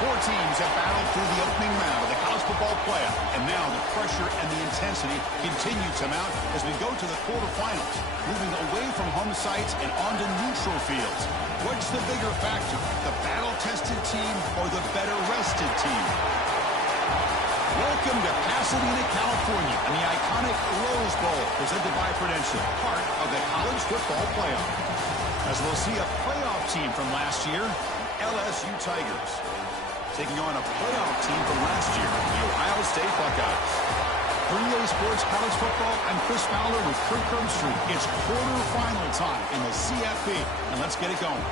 Four teams have battled through the opening round of the college football playoff, and now the pressure and the intensity continue to mount as we go to the quarterfinals, moving away from home sites and onto neutral fields. What's the bigger factor, the battle-tested team or the better-rested team? Welcome to Pasadena, California, and the iconic Rose Bowl, presented by Prudential, part of the college football playoff. As we'll see a playoff team from last year, LSU Tigers, taking on a playoff team from last year, the Ohio State Buckeyes. For EA Sports College Football, I'm Chris Fowler with Kirk Herbstreit. It's quarterfinal time in the CFP, and let's get it going.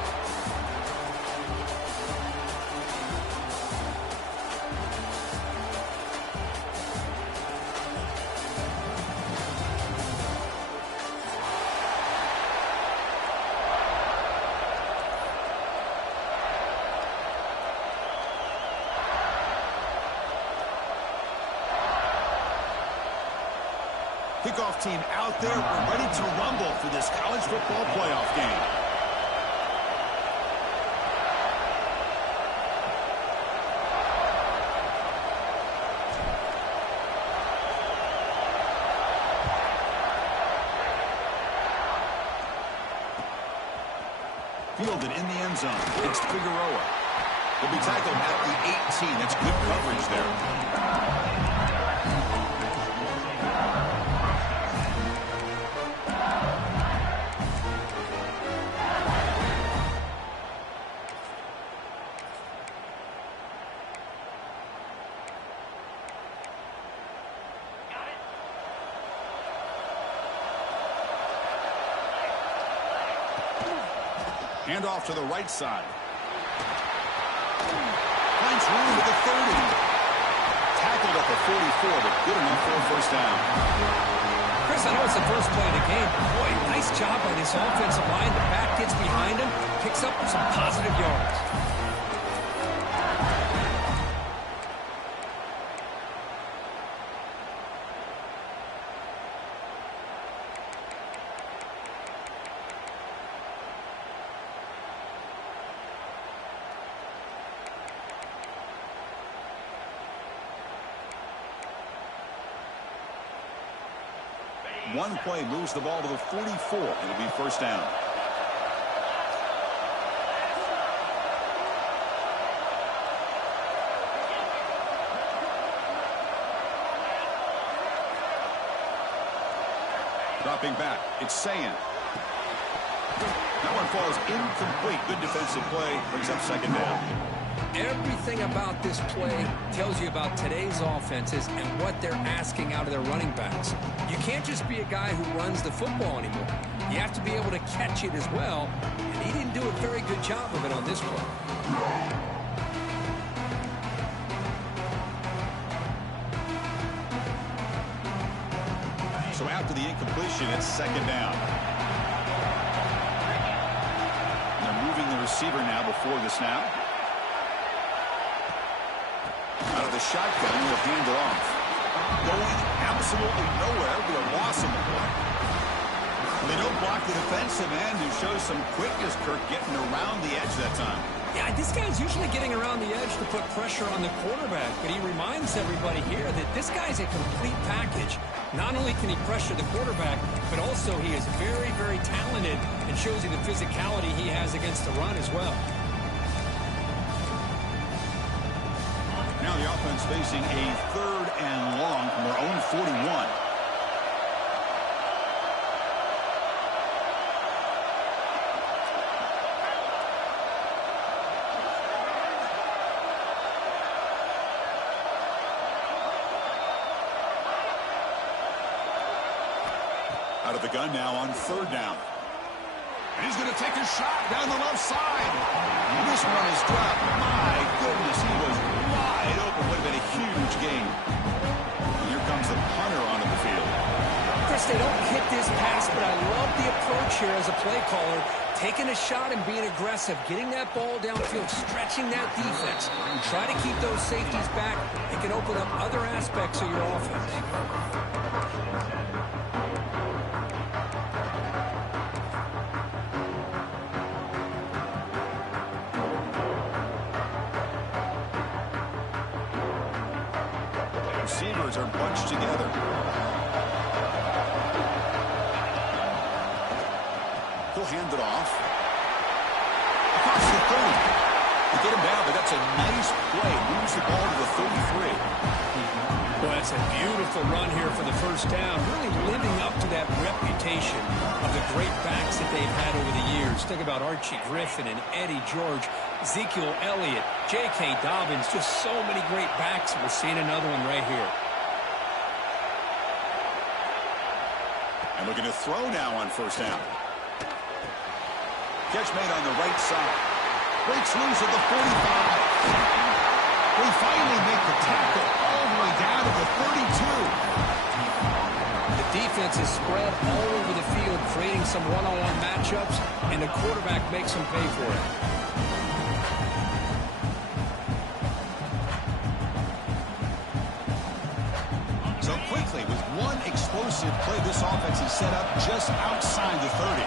Kickoff team out there. We're ready to rumble for this college football playoff game. Fielded in the end zone. It's Figueroa. He'll be tackled at the 18. That's good coverage there. Hand off to the right side. Finds room at the 30. Tackled at the 44, but good enough for a first down. Chris, I know it's the first play of the game, but boy, nice job by this offensive line. The back gets behind him, picks up some positive yards. One play moves the ball to the 44. It'll be first down. Dropping back, it's Sayan. That one falls incomplete. Good defensive play, brings up second down. Everything about this play tells you about today's offenses and what they're asking out of their running backs. You can't just be a guy who runs the football anymore. You have to be able to catch it as well, and he didn't do a very good job of it on this play. So after the incompletion, it's second down. And they're moving the receiver now before the snap. Out of the shotgun, he'll hand it off. Going absolutely nowhere, but a loss in the play. They don't block the defensive end, who shows some quickness, Kirk, getting around the edge that time. Yeah, this guy's usually getting around the edge to put pressure on the quarterback, but he reminds everybody here that this guy's a complete package. Not only can he pressure the quarterback, but also he is very, very talented and shows you the physicality he has against the run as well. Now the offense facing a third and long from their own 41. Out of the gun now on third down. And he's going to take a shot down the left side. And this one is dropped. My goodness, he was wide open. Would have been a huge gain. And here comes the punter onto the field. Chris, they don't hit this pass, but I love the approach here as a play caller. Taking a shot and being aggressive, getting that ball downfield, stretching that defense. Try to keep those safeties back. It can open up other aspects of your offense. receivers are bunched together. He'll hand it off. Across the 30. To get him down, but that's a nice play. Moves the ball to the 33. Well, that's a beautiful run here for the first down. Really living up to that reputation of the great backs that they've had over the years. Think about Archie Griffin and Eddie George, Ezekiel Elliott, J.K. Dobbins. Just so many great backs. We're seeing another one right here. And looking to throw now on first down. Catch made on the right side. Breaks loose at the 45. We finally make the tackle all the way down to the 32. The defense is spread all over the field, creating some one-on-one matchups, and the quarterback makes them pay for it. So quickly, with one explosive play, this offense is set up just outside the 30.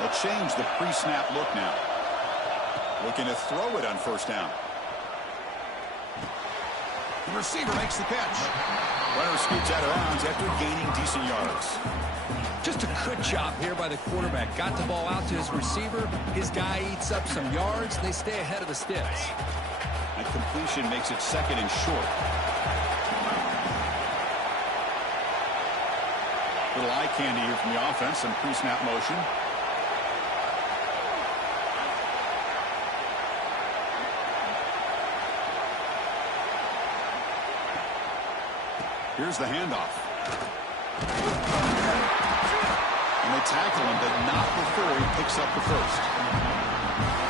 They'll change the pre-snap look now. Looking to throw it on first down. The receiver makes the catch. Runner scoots out of bounds after gaining decent yards. Just a good job here by the quarterback. Got the ball out to his receiver. His guy eats up some yards. They stay ahead of the sticks. That completion makes it second and short. Little eye candy here from the offense. Some pre-snap motion. Here's the handoff. And they tackle him, but not before he picks up the first.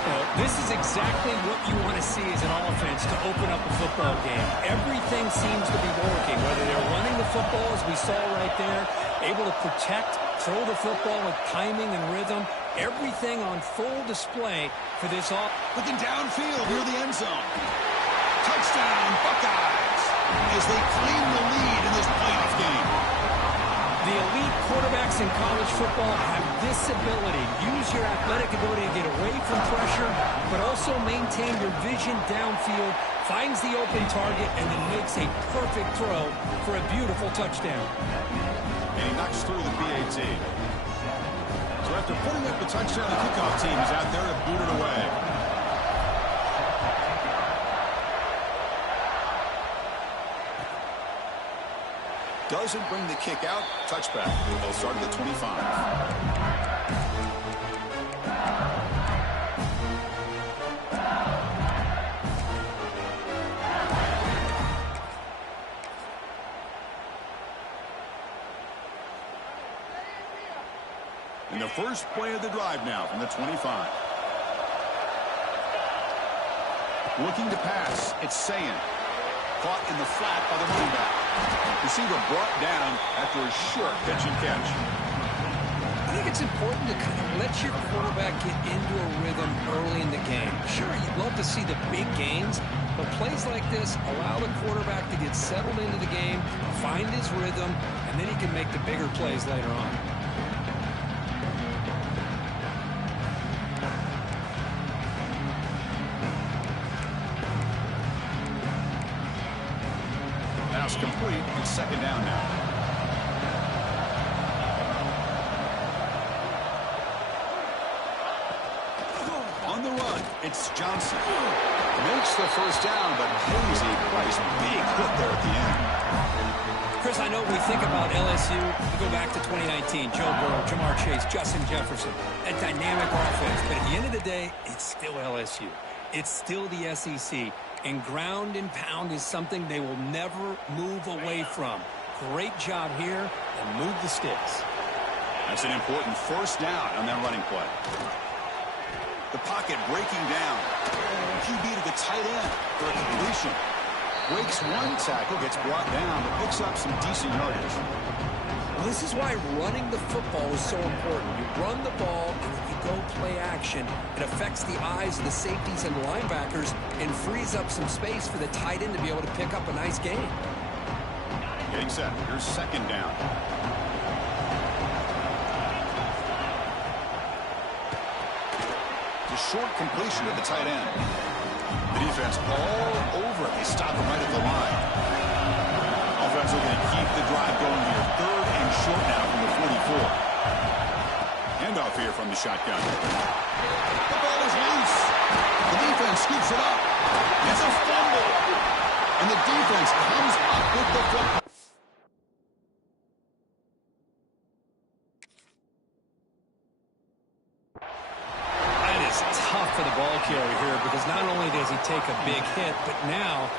Well, this is exactly what you want to see as an offense to open up a football game. Everything seems to be working, whether they're running the football, as we saw right there, able to protect, throw the football with timing and rhythm. Everything on full display for this offense. Looking downfield near the end zone. Touchdown, Buckeyes, as they claim the lead in this playoff game. The elite quarterbacks in college football have this ability. Use your athletic ability to get away from pressure, but also maintain your vision downfield, finds the open target, and then makes a perfect throw for a beautiful touchdown. And he knocks through the PAT. So after putting up the touchdown, the kickoff team is out there to boot it away. Doesn't bring the kick out. Touchback. They'll start at the 25. And the first play of the drive now from the 25. Looking to pass. It's Sayin. Caught in the flat by the running back. Receiver brought down after a short catch and catch. I think it's important to kind of let your quarterback get into a rhythm early in the game. Sure, you'd love to see the big gains, but plays like this allow the quarterback to get settled into the game, find his rhythm, and then he can make the bigger plays later on. Complete. It's second down now. On the run, it's Johnson. Makes the first down, but pays a price. Big hit there at the end. Chris, I know we think about LSU. We go back to 2019. Joe Burrow, Jamar Chase, Justin Jefferson. That dynamic offense. But at the end of the day, it's still LSU. It's still the SEC. And ground and pound is something they will never move away from. Great job here, and move the sticks. That's an important first down on that running play. The pocket breaking down. QB to the tight end for a completion. Breaks one tackle, gets brought down, but picks up some decent yardage. Well, this is why running the football is so important. You run the ball, and then you go play action. It affects the eyes of the safeties and the linebackers and frees up some space for the tight end to be able to pick up a nice game. Getting set. Here's second down. short completion to the tight end. The defense all over it. They stop him right at the line. Offense looking to keep the drive going here. 3rd and short now from the 44. Handoff here from the shotgun. The ball is loose. The defense scoops it up. It's a fumble. And the defense comes up with the football. Tough for the ball carrier here because not only does he take a big hit, but now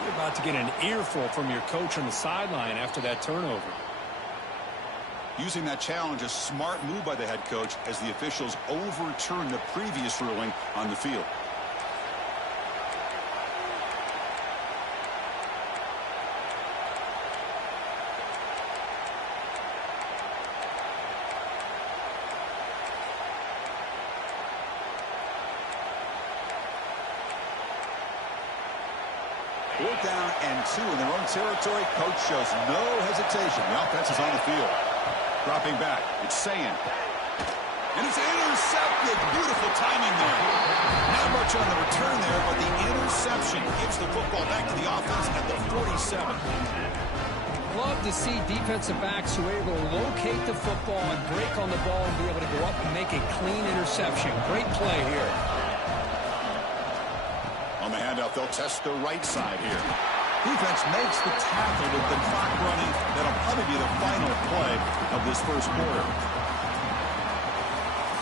you're about to get an earful from your coach on the sideline after that turnover. Using that challenge, a smart move by the head coach as the officials overturn the previous ruling on the field. Fourth down and 2 in their own territory. Coach shows no hesitation. The offense is on the field. Dropping back. It's Sayin. And it's intercepted. Beautiful timing there. Not much on the return there, but the interception gives the football back to the offense at the 47. Love to see defensive backs who are able to locate the football and break on the ball and be able to go up and make a clean interception. Great play here. On the handoff, they'll test the right side here. Defense makes the tackle with the clock running. That'll probably be the final play of this first quarter.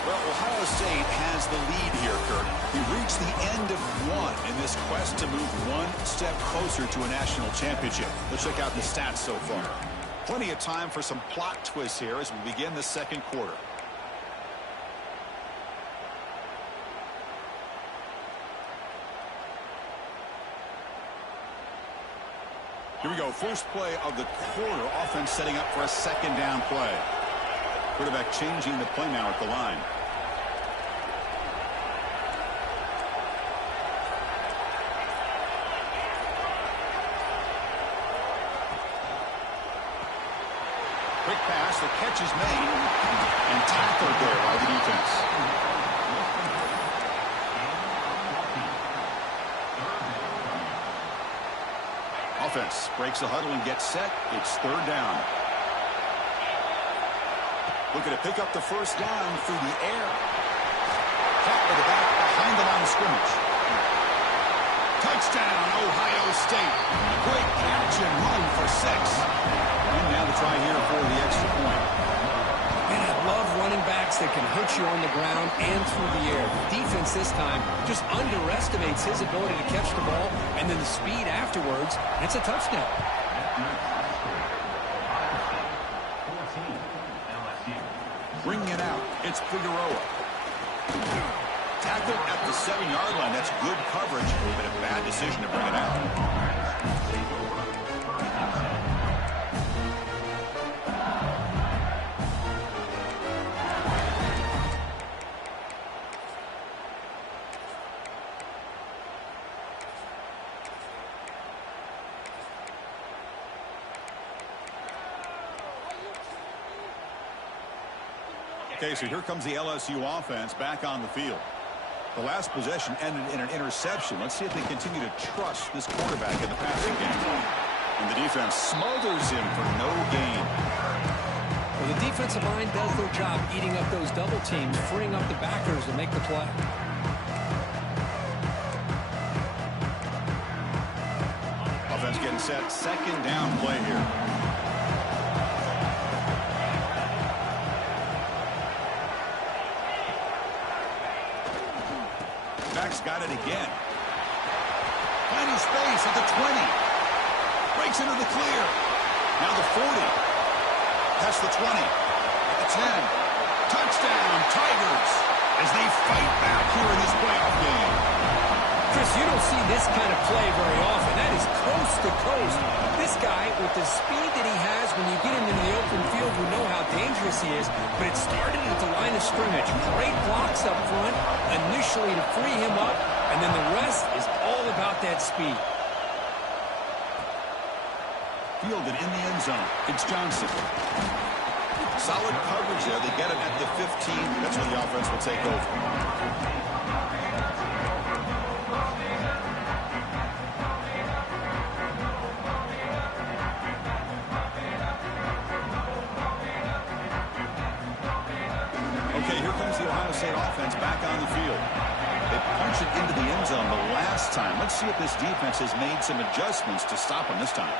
Well, Ohio State has the lead here, Kurt. He reached the end of 1 in this quest to move 1 step closer to a national championship. Let's check out the stats so far. Plenty of time for some plot twists here as we begin the second quarter. Here we go. First play of the quarter. Offense setting up for a second down play. Quarterback changing the play now at the line. Quick pass. The catch is made. And tackled there by the defense. Offense breaks the huddle and gets set. It's 3rd down. Looking to pick up the first down through the air. Caught by the back behind the line of scrimmage. Touchdown, Ohio State. Great catch and run for 6. And now the try here for the extra point. And I love running backs that can hurt you on the ground and through the air. The defense this time just underestimates his ability to catch the ball, and then the speed afterwards, and it's a touchdown. Bringing it out, it's Figueroa. Tackled at the 7-yard line. That's good coverage, but a bad decision to bring it out. Okay, so here comes the LSU offense back on the field. The last possession ended in an interception. Let's see if they continue to trust this quarterback in the passing game. And the defense smothers him for no gain. Well, the defensive line does their job eating up those double teams, freeing up the backers to make the play. Offense getting set. Second down play here. Back's got it again. Finding space at the 20. Breaks into the clear. Now the 40. Past the 20. At the 10. Touchdown, Tigers, as they fight back here in this playoff game. Chris, you don't see this kind of play very often. That is coast to coast. This guy, with the speed that he has when you get him into the open field, you know how dangerous he is. But it started at the line of scrimmage. Great blocks up front initially to free him up, and then the rest is all about that speed. Fielded in the end zone. It's Johnson. Solid coverage there. They get it at the 15. That's where the offense will take over. Okay, here comes the Ohio State offense back on the field. They punch it into the end zone the last time. Let's see if this defense has made some adjustments to stop them this time.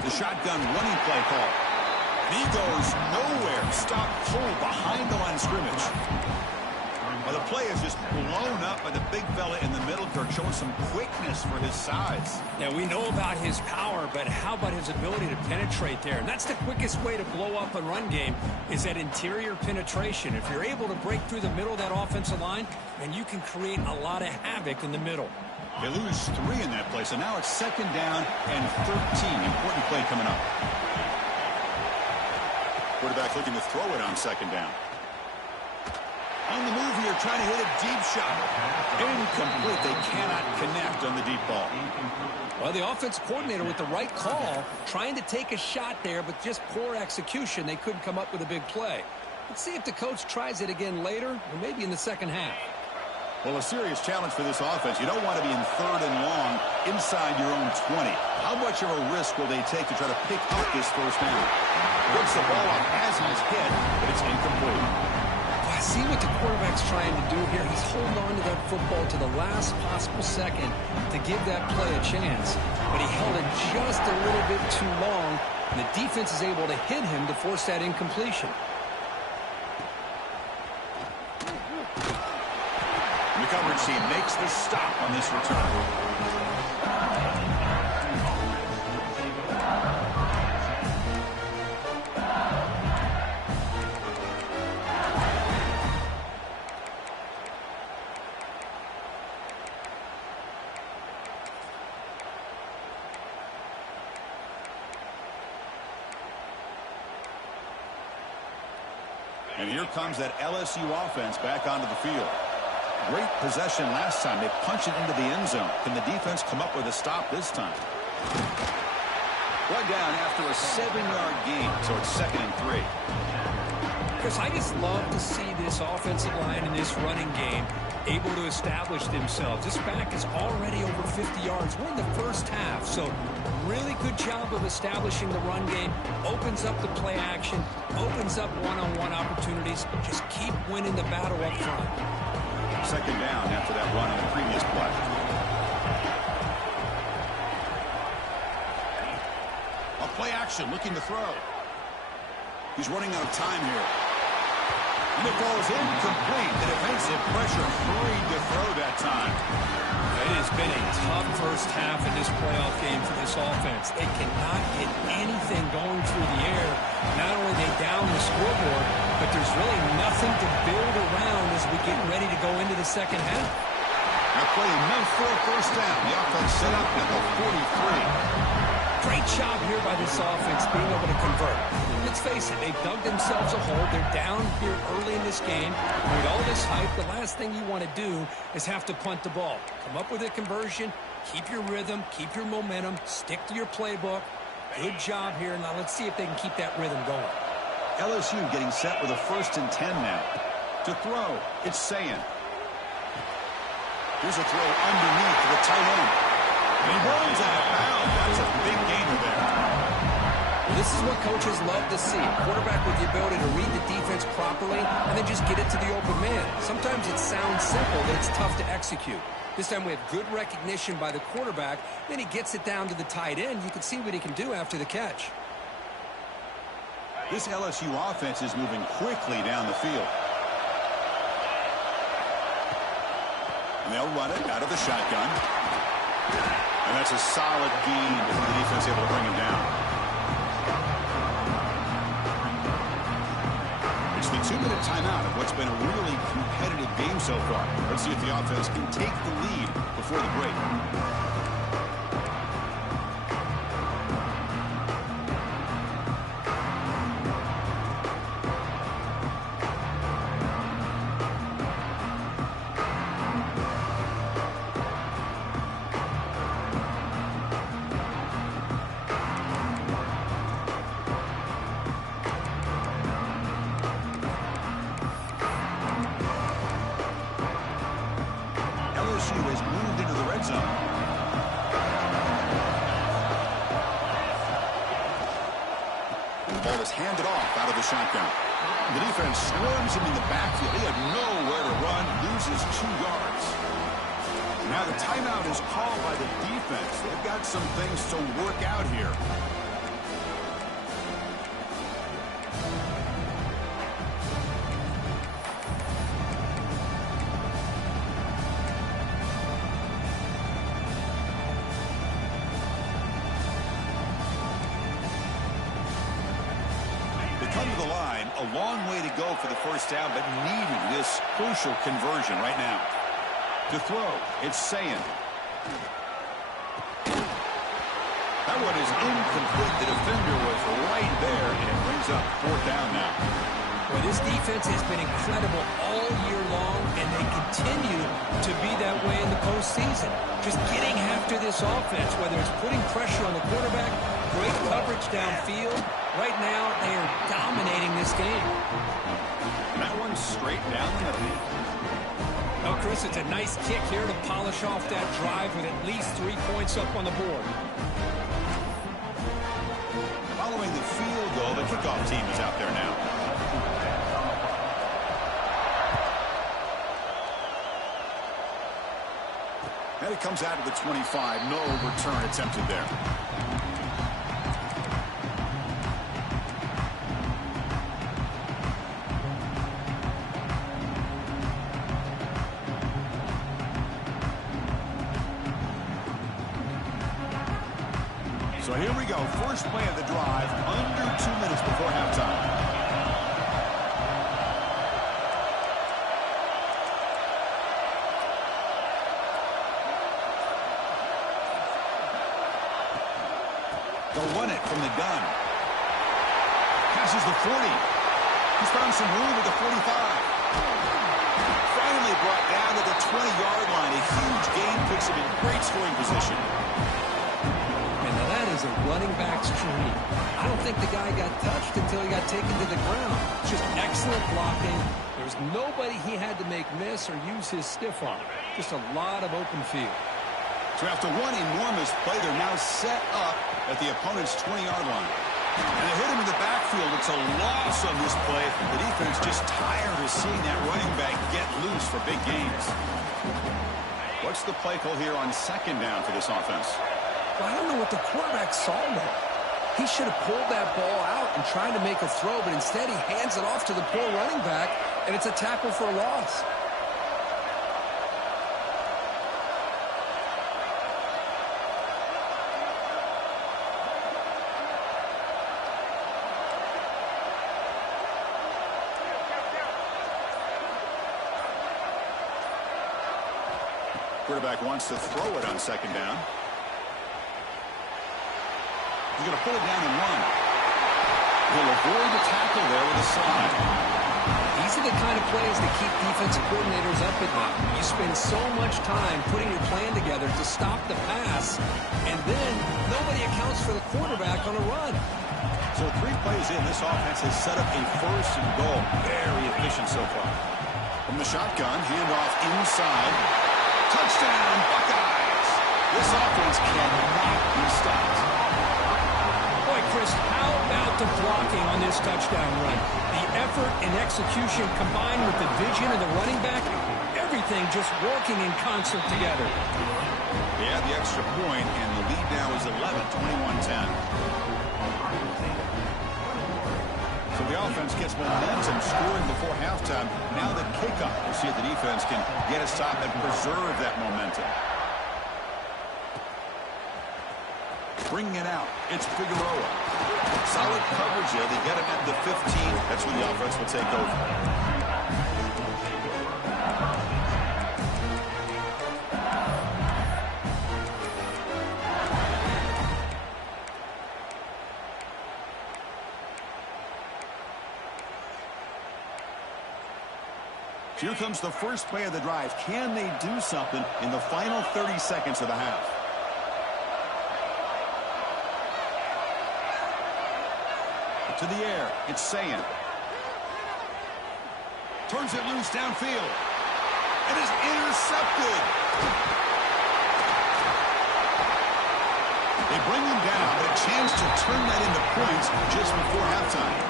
The shotgun running play call. He goes nowhere. Stop cold behind the line of scrimmage. Well, the play is just blown up by the big fella in the middle, Kirk, showing some quickness for his size. Yeah, we know about his power, but how about his ability to penetrate there? And that's the quickest way to blow up a run game, is that interior penetration. If you're able to break through the middle of that offensive line, then you can create a lot of havoc in the middle. They lose 3 in that play, so now it's 2nd down and 13. Important play coming up. Quarterback looking to throw it on 2nd down. On the move here, trying to hit a deep shot. Incomplete. They cannot connect on the deep ball. Well, the offense coordinator with the right call, trying to take a shot there, but just poor execution. They couldn't come up with a big play. Let's see if the coach tries it again later, or maybe in the second half. Well, a serious challenge for this offense. You don't want to be in 3rd and long inside your own 20. How much of a risk will they take to try to pick up this first down? Gets the ball off as he's hit, but it's incomplete. I see what the quarterback's trying to do here. He's holding on to that football to the last possible second to give that play a chance. But he held it just a little bit too long, and the defense is able to hit him to force that incompletion. The coverage team makes the stop on this return. And here comes that LSU offense back onto the field. Great possession last time. They punch it into the end zone. Can the defense come up with a stop this time? One down after a 7-yard gain, so it's 2nd and 3. Chris, I just love to see this offensive line in this running game able to establish themselves. This back is already over 50 yards. We're in the first half, so really good job of establishing the run game. Opens up the play action, opens up one-on-one opportunities. Just keep winning the battle up front. 2nd down after that run on the previous play. A play action, looking to throw. He's running out of time here. And it goes incomplete. The defensive pressure hurried to throw that time. It has been a tough first half in this playoff game for this offense. They cannot get anything going through the air. Not only they down the scoreboard, but there's really nothing to build around as we get ready to go into the second half. Now playing meant for a first down. The offense set up at the 43. Great job here by this offense being able to convert. Let's face it, they've dug themselves a hole. They're down here early in this game. With all this hype, the last thing you want to do is have to punt the ball. Come up with a conversion, keep your rhythm, keep your momentum, stick to your playbook. Good job here. Now let's see if they can keep that rhythm going. LSU getting set with a 1st and 10 now. To throw, it's Sayin. Here's a throw underneath to the tight end. And he runs out of bounds. That's a big gainer there. Well, this is what coaches love to see. A quarterback with the ability to read the defense properly and then just get it to the open man. Sometimes it sounds simple, but it's tough to execute. This time we have good recognition by the quarterback. Then he gets it down to the tight end. You can see what he can do after the catch. This LSU offense is moving quickly down the field. And they'll run it out of the shotgun. And that's a solid gain as the defense able to bring him down. It's the 2-minute timeout of what's been a really competitive game so far. Let's see if the offense can take the lead before the break. The ball is handed off out of the shotgun. The defense swarms him in the backfield. He had nowhere to run, loses 2 yards. Now the timeout is called by the defense. They've got some things to work out here. Come to the line, a long way to go for the first down, but needing this crucial conversion right now. To throw, it's Saying. That one is incomplete. The defender was right there, and it brings up 4th down now. Well, this defense has been incredible all year long, and they continue to be that way in the postseason. Just getting after this offense, whether it's putting pressure on the quarterback, great coverage downfield. Right now, they are dominating this game. And that one's straight down the middle. Well, Chris, it's a nice kick here to polish off that drive with at least 3 points up on the board. Following the field goal, the kickoff team is out there now. And it comes out of the 25. No return attempted there. So here we go. First play of the drive, under 2 minutes before halftime. They'll run it from the gun. Passes the 40. He's found some room at the 45. Finally brought down to the 20-yard line. A huge gain puts him in great scoring position. A running back's dream. I don't think the guy got touched until he got taken to the ground. Just excellent blocking. There's nobody he had to make miss or use his stiff arm. Just a lot of open field. So after one enormous play, they're now set up at the opponent's 20-yard line. And they hit him in the backfield. It's a loss on this play. The defense just tired of seeing that running back get loose for big gains. What's the play call here on 2nd down for this offense? Well, I don't know what the quarterback saw there. He should have pulled that ball out and tried to make a throw, but instead he hands it off to the poor running back, and it's a tackle for a loss. Quarterback wants to throw it on 2nd down. He's going to pull it down and run. He'll avoid the tackle there with a slide. These are the kind of plays that keep defensive coordinators up at night. You spend so much time putting your plan together to stop the pass, and then nobody accounts for the quarterback on a run. So 3 plays in, this offense has set up a 1st and goal. Very efficient so far. From the shotgun, handoff inside. Touchdown, Buckeyes! This offense cannot be stopped. Boy, Chris, how about the blocking on this touchdown run? The effort and execution combined with the vision of the running back, everything just working in concert together. They add the extra point, and the lead now is 11, 21-10. So the offense gets momentum scoring before halftime. Now the kickoff. We'll see if the defense can get a stop and preserve that momentum. Bringing it out, it's Figueroa. Solid coverage there. They get him at the 15. That's when the offense will take over. Here comes the first play of the drive. Can they do something in the final 30 seconds of the half? To the air, it's Saying. Turns it loose downfield. It is intercepted. They bring him down, but a chance to turn that into points just before halftime.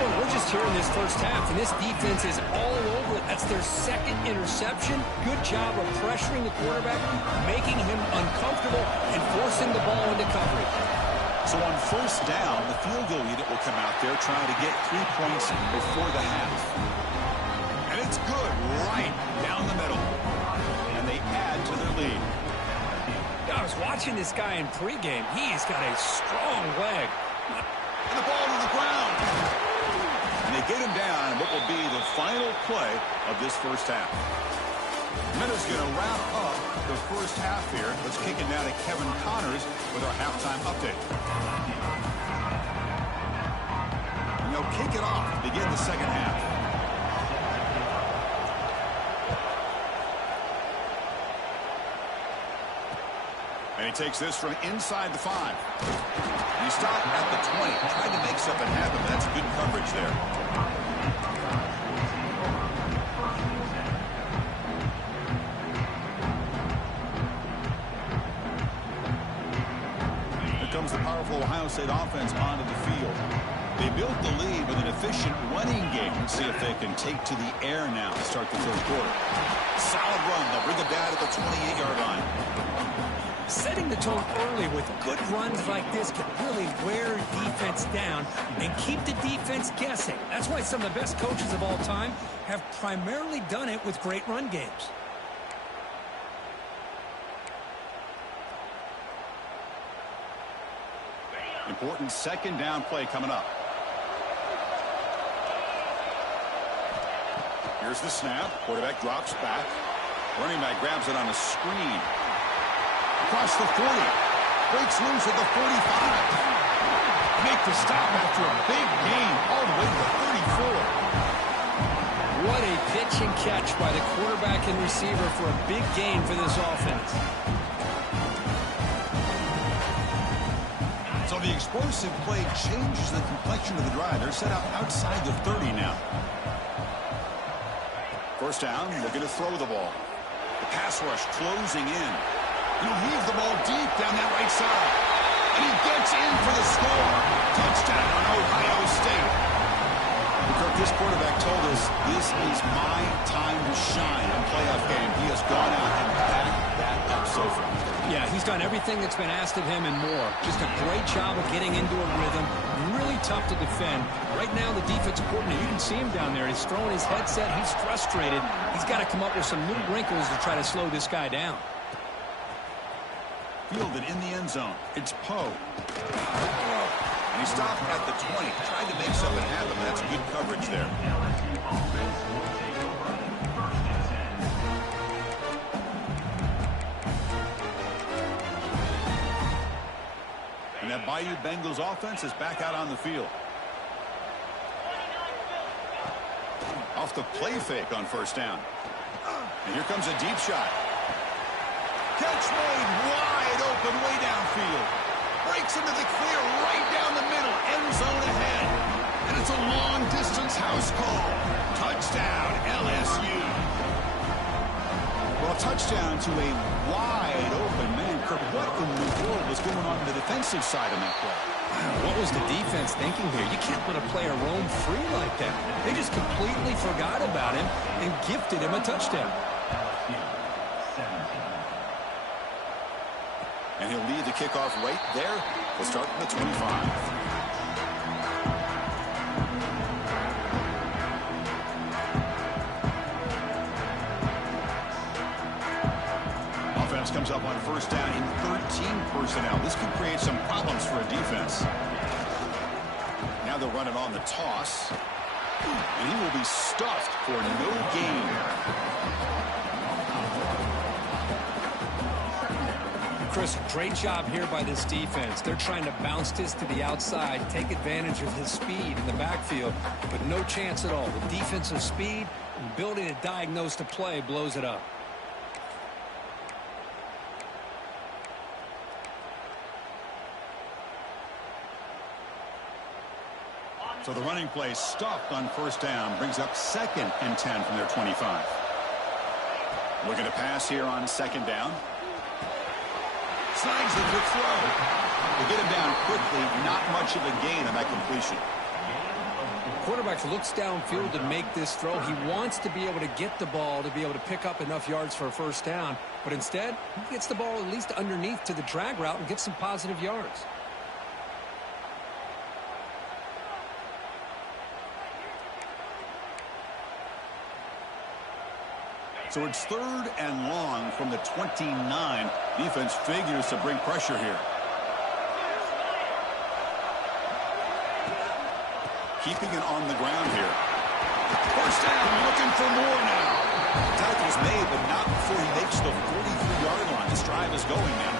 Well, we're just here in this first half, and this defense is all over it. That's their second interception. Good job of pressuring the quarterback, making him uncomfortable, and forcing the ball into coverage. So on first down, the field goal unit will come out there trying to get 3 points before the half. And it's good right down the middle. And they add to their lead. I was watching this guy in pregame. He's got a strong leg. And the ball to the ground. And they get him down in what will be the final play of this first half. Minutes going to wrap up the first half here. Let's kick it now to Kevin Connors with our halftime update. And they'll kick it off to begin the second half. And he takes this from inside the 5. He stopped at the 20, trying to make something happen. That's good coverage there. Here comes the powerful Ohio State offense onto the field. They built the lead with an efficient running game. Let's see if they can take to the air now to start the third quarter. Solid run. They'll bring it down at the 28-yard line. Setting the tone early with good runs like this can really wear defense down and keep the defense guessing. That's why some of the best coaches of all time have primarily done it with great run games. Important second down play coming up. Here's the snap. Quarterback drops back. Running back grabs it on a screen. Across the 40. Breaks loose at the 45. Make the stop after a big gain all the way to the 34. What a pitch and catch by the quarterback and receiver for a big gain for this offense. So the explosive play changes the complexion of the drive. They're set up outside the 30 now. First down, looking to throw the ball. The pass rush closing in. He'll heave the ball deep down that right side. And he gets in for the score. Touchdown, Ohio State. Kirk, this quarterback told us this is my time to shine in playoff game. He has gone out and backed that up so far. Yeah, he's done everything that's been asked of him and more. Just a great job of getting into a rhythm. Really tough to defend. Right now, the defensive coordinator, you can see him down there. He's throwing his headset. He's frustrated. He's got to come up with some new wrinkles to try to slow this guy down. Fielded in the end zone. It's Poe. And he stopped at the 20. Tried to make something happen. That's good coverage there. And that Bayou Bengals offense is back out on the field. Off the play fake on first down. And here comes a deep shot. Catch made wide open way downfield. Breaks into the clear right down the middle. End zone ahead. And it's a long-distance house call. Touchdown, LSU. Well, touchdown to a wide open man. Kirk, what in the world was going on the defensive side of that play? What was the defense thinking here? You can't let a player roam free like that. They just completely forgot about him and gifted him a touchdown. And he'll lead the kickoff right there. We'll start from the 25. Offense comes up on first down in 13 personnel. This could create some problems for a defense. Now they'll run it on the toss. And he will be stuffed for no gain. Chris, great job here by this defense. They're trying to bounce this to the outside, take advantage of his speed in the backfield, but no chance at all. The defensive speed and ability to diagnose the play blows it up. So the running play stopped on first down, brings up 2nd and 10 from their 25. Looking to pass here on second down. Slides it to throw. To get him down quickly, not much of a gain on that completion. Quarterback looks downfield to make this throw. He wants to be able to get the ball to be able to pick up enough yards for a first down. But instead, he gets the ball at least underneath to the drag route and gets some positive yards. So it's 3rd and long from the 29. Defense figures to bring pressure here. Keeping it on the ground here. First down, looking for more now. Tackle's made, but not before he makes the 43-yard line. This drive is going now.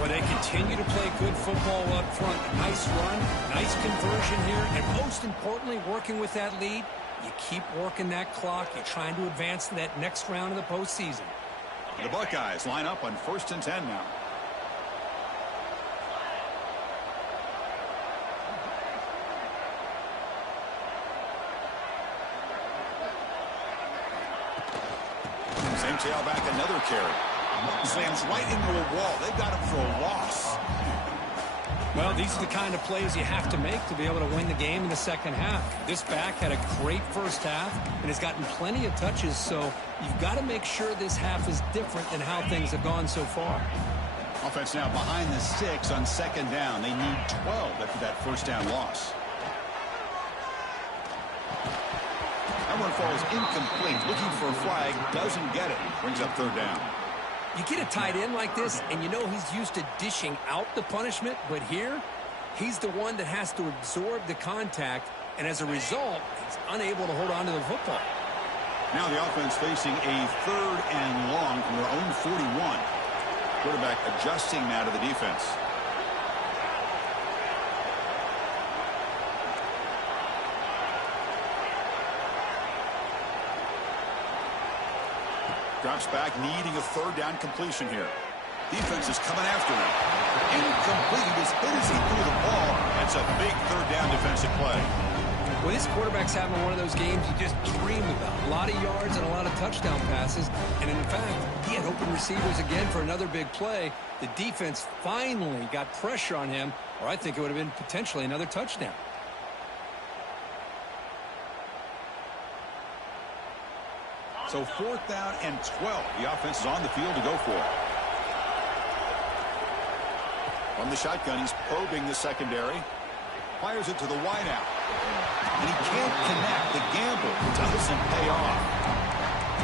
Well, they continue to play good football up front. Nice run, nice conversion here, and most importantly, working with that lead, you keep working that clock. You're trying to advance to that next round of the postseason. The Buckeyes line up on 1st and 10 now. Same tailback, another carry. Slams right into a wall. They've got him for a loss. Well, these are the kind of plays you have to make to be able to win the game in the second half. This back had a great first half and has gotten plenty of touches, so you've got to make sure this half is different than how things have gone so far. Offense now behind the 6 on 2nd down. They need 12 after that first down loss. That one falls incomplete. Looking for a flag. Doesn't get it. Brings up 3rd down. You get a tight end like this, and you know he's used to dishing out the punishment, but here, he's the one that has to absorb the contact, and as a result, he's unable to hold on to the football. Now the offense facing a 3rd and long from their own 41. Quarterback adjusting now to the defense. Drops back, needing a 3rd down completion here. Defense is coming after him. Incomplete. He was hit as he threw the ball. That's a big 3rd down defensive play. Well, this quarterback's having one of those games you just dream about. A lot of yards and a lot of touchdown passes. And in fact, he had open receivers again for another big play. The defense finally got pressure on him, or I think it would have been potentially another touchdown. So 4th down and 12. The offense is on the field to go for it. From the shotgun, he's probing the secondary. Fires it to the wideout. And he can't connect. The gamble doesn't pay off.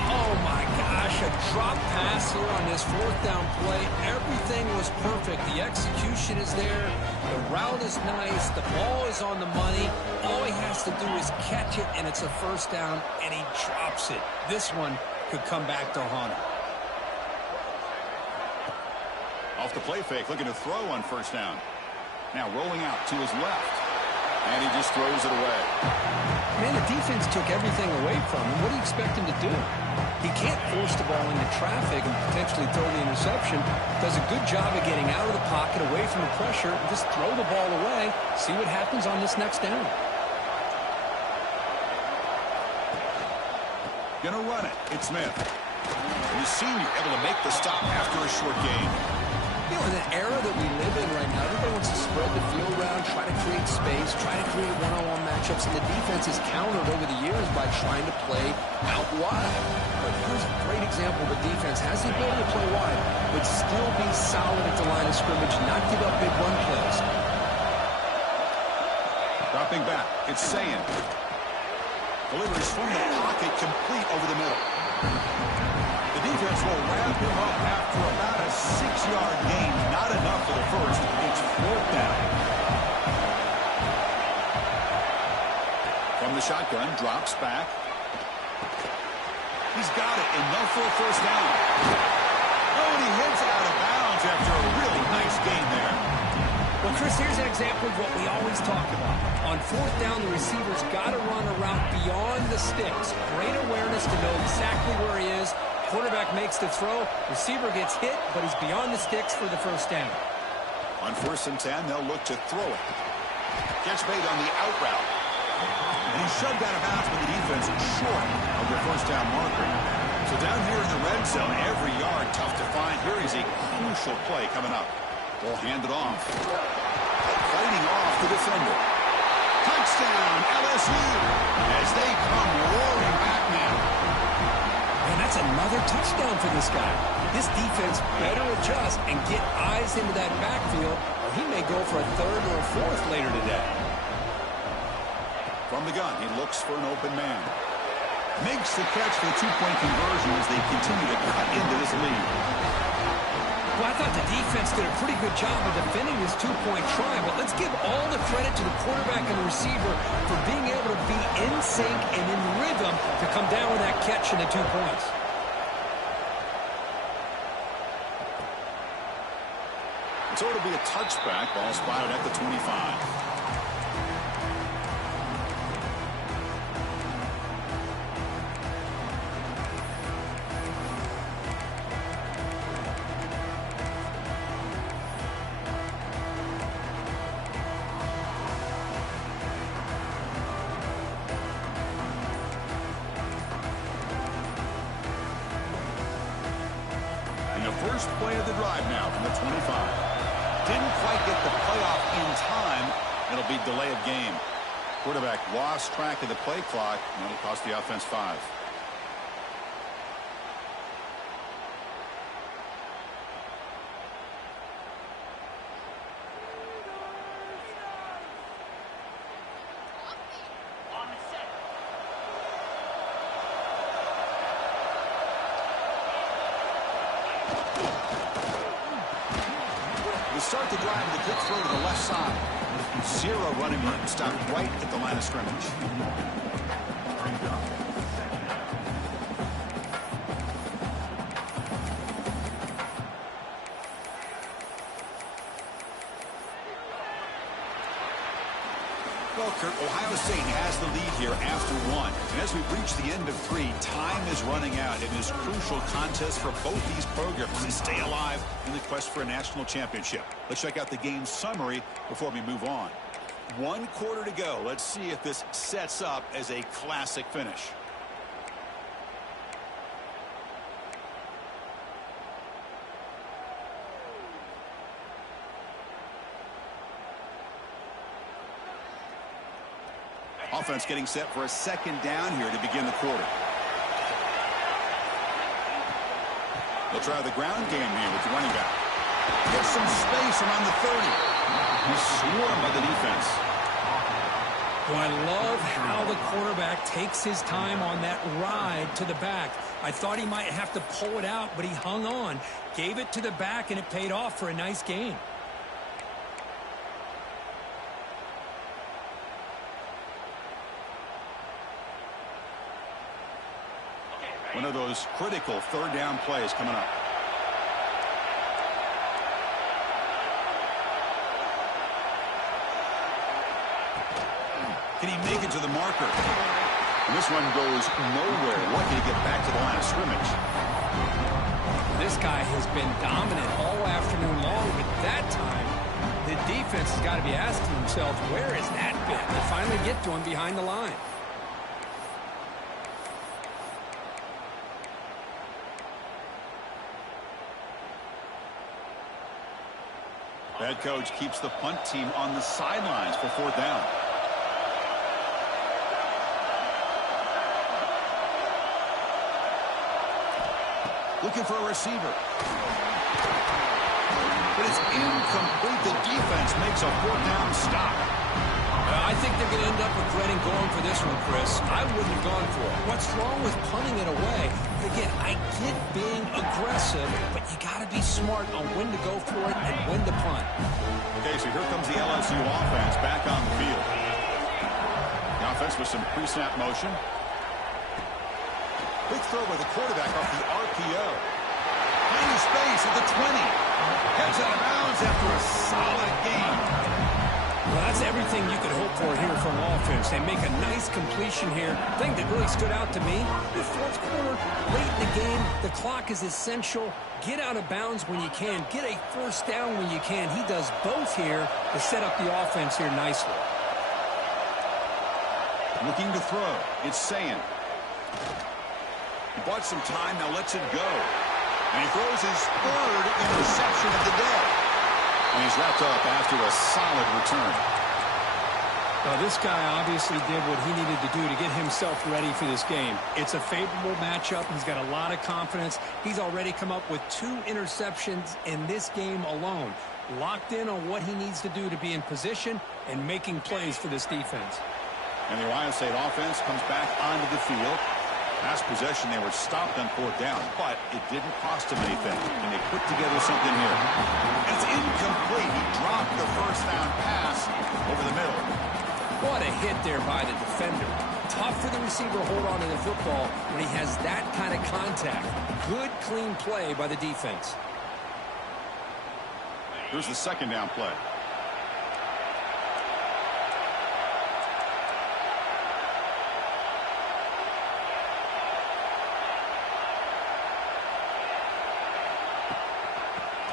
Oh, my gosh. A drop pass here on this 4th down play. Everything was perfect. The execution is there. The route is nice. The ball is on the money. All he has to do is catch it, and it's a 1st down, and he drops it. This one could come back to haunt him. Off the play fake, looking to throw on 1st down. Now rolling out to his left. And he just throws it away. Man, the defense took everything away from him. What do you expect him to do? He can't force the ball into traffic and potentially throw the interception. Does a good job of getting out of the pocket, away from the pressure, and just throw the ball away. See what happens on this next down. Gonna run it. It's Smith. And the senior able to make the stop after a short gain. You know, in the era that we live in right now, everybody wants to spread the field around, try to create space, try to create one-on-one matchups, and the defense is countered over the years by trying to play out wide. But here's a great example of a defense has the ability to play wide, but still be solid at the line of scrimmage, not give up big run plays. Dropping back, it's Sayin. Delivers from the pocket, complete over the middle. The defense will wrap him up after about a 6-yard gain. Not enough for the first. It's 4th down. From the shotgun, drops back. He's got it. Enough for a 1st down. Oh, and he heads out of bounds after a really nice gain there. Well, Chris, here's an example of what we always talk about. On 4th down, the receiver's got to run a route beyond the sticks. Great awareness to know exactly where he is. Quarterback makes the throw. Receiver gets hit, but he's beyond the sticks for the 1st down. On 1st and 10, they'll look to throw it. Gets made on the out route. And he's shoved out of bounds with the defense short of the 1st down marker. So down here in the red zone, every yard tough to find. Here is a crucial play coming up. Will hand it off. Fighting off the defender. Touchdown, LSU, as they come roaring back now. And that's another touchdown for this guy. This defense better adjust and get eyes into that backfield, or he may go for a third or a fourth later today. From the gun, he looks for an open man. Makes the catch for the two-point conversion as they continue to cut into this lead. Well, I thought the defense did a pretty good job of defending this two-point try, but let's give all the credit to the quarterback and the receiver for being able to be in sync and in rhythm to come down with that catch and the 2 points. So it'll be a touchback. Ball spotted at the 25. First play of the drive now from the 25. Didn't quite get the playoff in time. It'll be delay of game. Quarterback lost track of the play clock, and it'll cost the offense 5. Start the drive with a quick throw to the left side. Zero running room. Stopped right at the line of scrimmage. Well, Kurt, Ohio State has the lead here after 1. And as we've reached the end of 3, time is running out. It is a crucial contest for both these programs to stay alive in the quest for a national championship. Let's check out the game summary before we move on. 1 quarter to go. Let's see if this sets up as a classic finish. Offense getting set for a second down here to begin the quarter. They'll try the ground game here with the running back. Gets some space around the 30. He's swarmed by the defense. Well, I love how the quarterback takes his time on that ride to the back. I thought he might have to pull it out, but he hung on. Gave it to the back, and it paid off for a nice gain. One of those critical third down plays coming up. Can he make it to the marker? And this one goes nowhere. Lucky to get back to the line of scrimmage. This guy has been dominant all afternoon long, but that time, the defense has got to be asking themselves, where is that bit? They finally get to him behind the line. Head coach keeps the punt team on the sidelines for 4th down. Looking for a receiver. But it's incomplete. The defense makes a 4th down stop. I think they're going to end up regretting going for this one, Chris. I wouldn't have gone for it. What's wrong with punting it away? Again, I get being aggressive, but you got to be smart on when to go for it and when to punt. Okay, so here comes the LSU offense back on the field. The offense with some pre-snap motion. Quick throw by the quarterback off the RPO. Tiny space at the 20. Heads out of bounds after a solid game. Well, that's everything you could hope for here from offense. They make a nice completion here. The thing that really stood out to me, the 4th quarter, late in the game, the clock is essential. Get out of bounds when you can. Get a 1st down when you can. He does both here to set up the offense here nicely. Looking to throw. It's Sayin. He bought some time, now lets it go. And he throws his 3rd interception of the day. And he's wrapped up after a solid return. Well, this guy obviously did what he needed to do to get himself ready for this game. It's a favorable matchup. He's got a lot of confidence. He's already come up with 2 interceptions in this game alone. Locked in on what he needs to do to be in position and making plays for this defense. And the Ohio State offense comes back onto the field. Last possession, they were stopped on 4th down, but it didn't cost them anything. And they put together something here. It's incomplete. He dropped the first down pass over the middle. What a hit there by the defender. Tough for the receiver to hold on to the football when he has that kind of contact. Good, clean play by the defense. Here's the 2nd down play.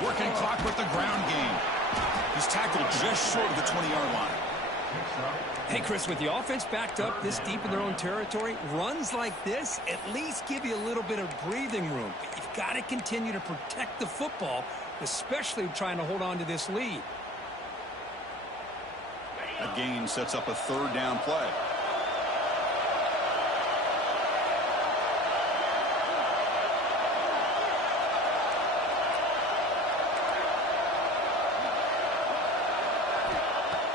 Working clock with the ground game. He's tackled just short of the 20-yard line. Hey, Chris, with the offense backed up this deep in their own territory, runs like this at least give you a little bit of breathing room. But you've got to continue to protect the football, especially trying to hold on to this lead. That gain sets up a 3rd down play.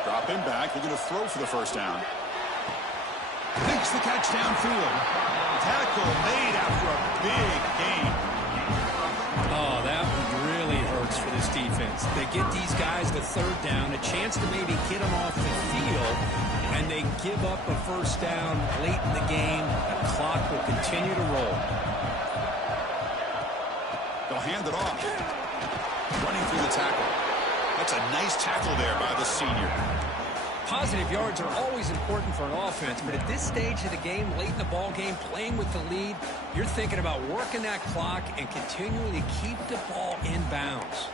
Dropping back, they're going to throw for the 1st down. Makes the catch downfield. Tackle made after a big gain. Oh, that really hurts for this defense. They get these guys the 3rd down, a chance to maybe get them off the field, and they give up a 1st down late in the game. The clock will continue to roll. They'll hand it off. Running through the tackle. That's a nice tackle there by the senior. Positive yards are always important for an offense, but at this stage of the game, late in the ball game, playing with the lead, you're thinking about working that clock and continually keep the ball in bounds.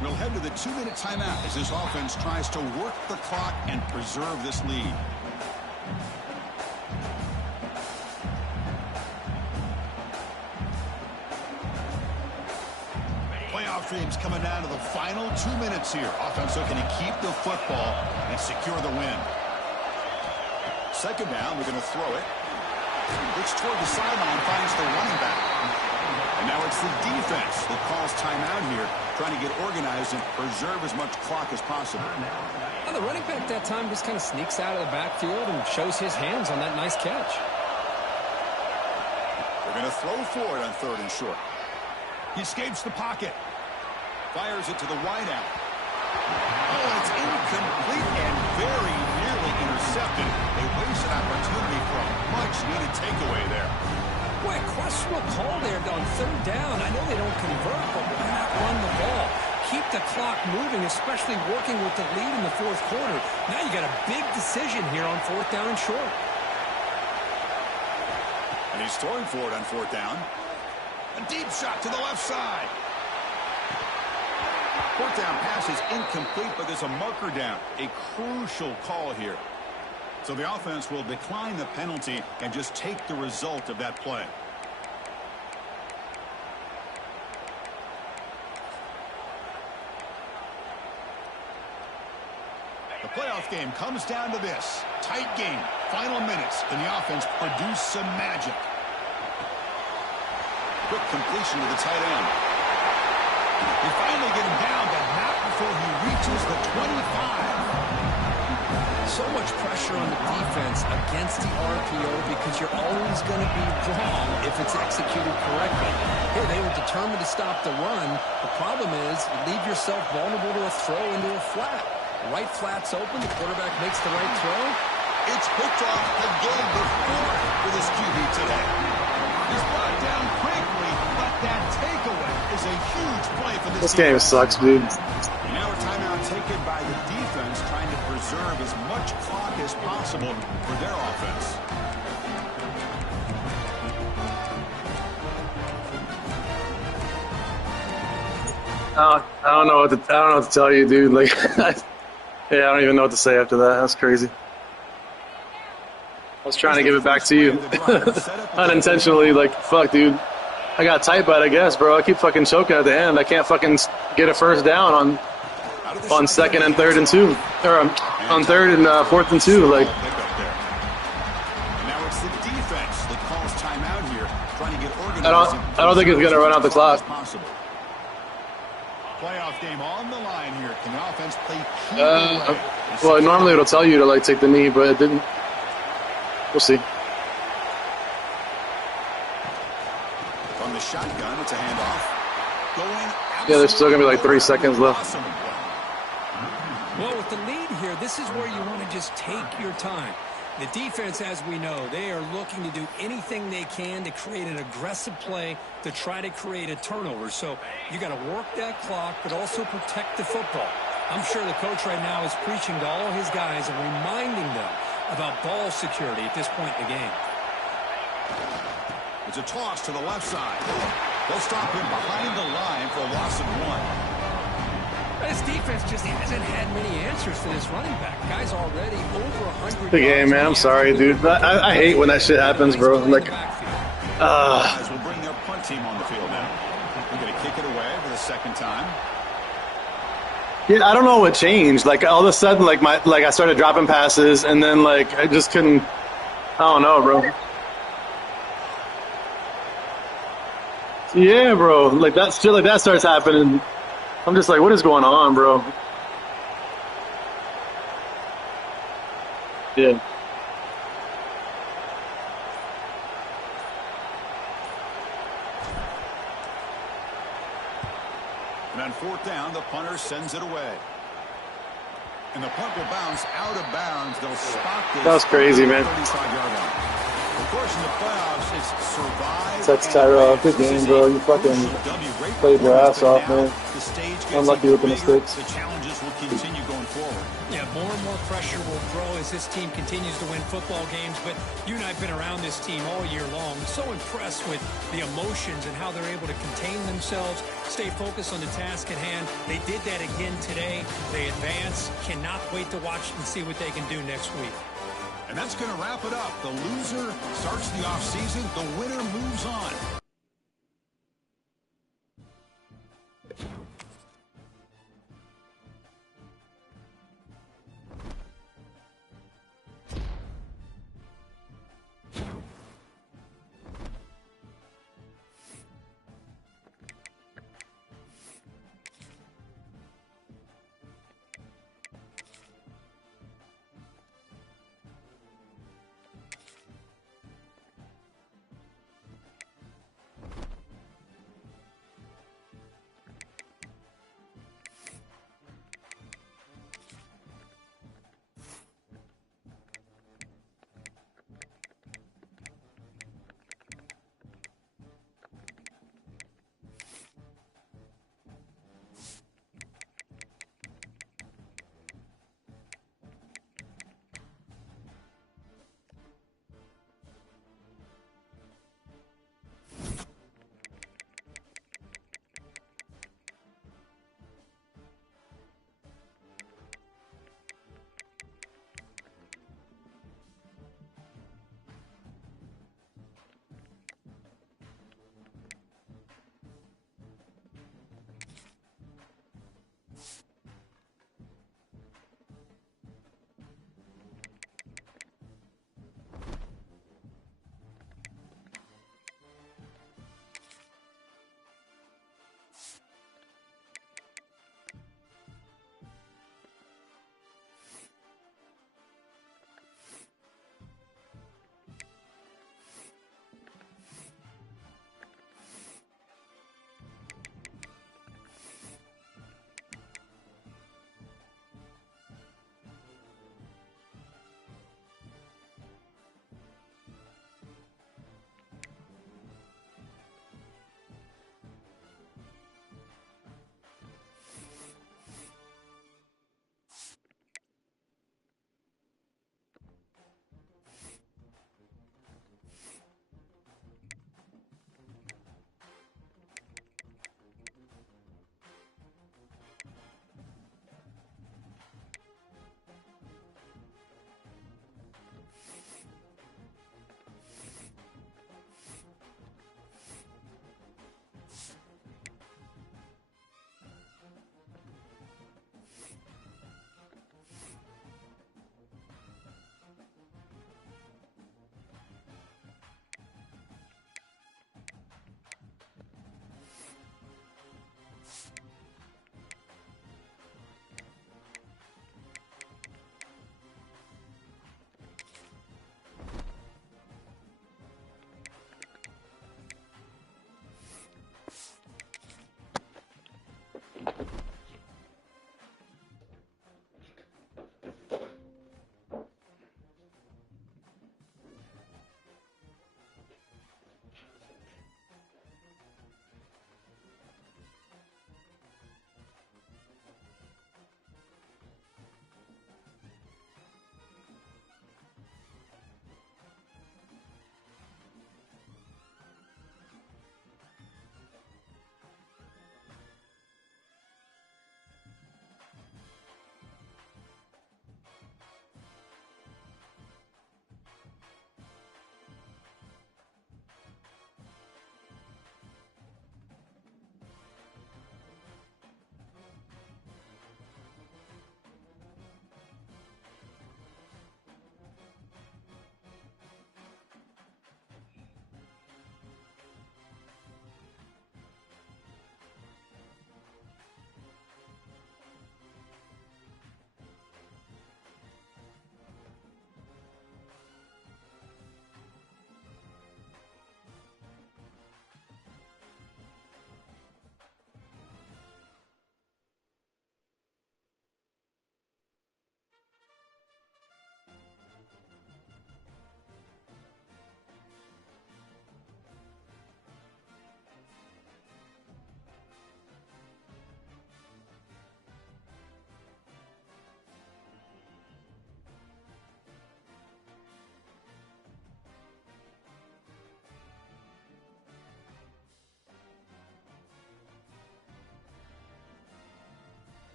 We'll head to the 2-minute timeout as this offense tries to work the clock and preserve this lead. Playoff dreams coming down to the final 2 minutes here. Offense looking to keep the football and secure the win. 2nd down, we're going to throw it. Looks toward the sideline, finds the running back. And now it's the defense that calls timeout here, trying to get organized and preserve as much clock as possible. Well, the running back that time just kind of sneaks out of the backfield and shows his hands on that nice catch. They're going to throw for it on 3rd and short. He escapes the pocket. Fires it to the wideout. Oh, it's incomplete and very nearly intercepted. They waste an opportunity for a much-needed takeaway there. Boy, questionable call there on 3rd down. I know they don't convert, but why not run the ball? Keep the clock moving, especially working with the lead in the 4th quarter. Now you got a big decision here on 4th down and short. And he's throwing for it on 4th down. A deep shot to the left side. 4th down pass is incomplete, but there's a marker down. A crucial call here. So the offense will decline the penalty and just take the result of that play. The playoff game comes down to this. Tight game. Final minutes. Can the offense produce some magic? Quick completion to the tight end. They finally get him down, but not before he reaches the 25. So much pressure on the defense against the RPO because you're always going to be wrong if it's executed correctly. Here, they were determined to stop the run. The problem is you leave yourself vulnerable to a throw into a flat. Right flat's open. The quarterback makes the right throw. It's picked off again before for this QB today. He's brought down quickly, but that takeaway is a huge play for this game sucks, dude. Now a timeout taken by the defense, trying to preserve as much clock as possible for their offense. I don't know what to tell you, dude. Like, yeah, I don't even know what to say after that. That's crazy. I was trying to give it back to you unintentionally. Like, fuck, dude. I got tight, but I guess, bro. I keep fucking choking at the end. I can't fucking get a first down on second and third and 2, or on third and fourth and 2. Like, Now it's the defense that calls timeout here, trying to get organized. I don't think it's gonna run out the clock. Playoff game on the line here. Can the offense play key well, normally it'll tell you to like take the knee, but it didn't. We'll see. From the shotgun, it's a handoff. Yeah, there's still gonna be like 3 seconds left. Well, with the lead here, this is where you want to just take your time. The defense, as we know, they are looking to do anything they can to create an aggressive play to try to create a turnover. So you got to work that clock, but also protect the football. I'm sure the coach right now is preaching to all his guys and reminding them about ball security at this point in the game. It's a toss to the left side. They'll stop him behind the line for a loss of 1. This defense just hasn't had many answers to this running back. Guy's already over 100. The game, man. I'm sorry, dude. I hate when that shit happens, bro. Like, Guys will bring their punt team on the field now. They're going to kick it away for the second time. yeah, I don't know what changed. Like, all of a sudden, like I started dropping passes, and then like I just couldn't. I don't know, bro. Yeah, bro. Like that shit, like that starts happening. I'm just like, what is going on, bro? Yeah. And on fourth down, the punter sends it away. And the punt will bounce out of bounds. They'll spot this. That was crazy, man. 35-yard line. Of course, in the playoffs, it's survive. That's Tyrell. Good game, bro. You fucking played your ass off, man. Unlucky with the mistakes. The challenges will continue going forward. Yeah, more and more pressure will grow as this team continues to win football games. But you and I have been around this team all year long. So impressed with the emotions and how they're able to contain themselves, stay focused on the task at hand. They did that again today. They advance. Cannot wait to watch and see what they can do next week. And that's going to wrap it up. The loser starts the offseason. The winner moves on.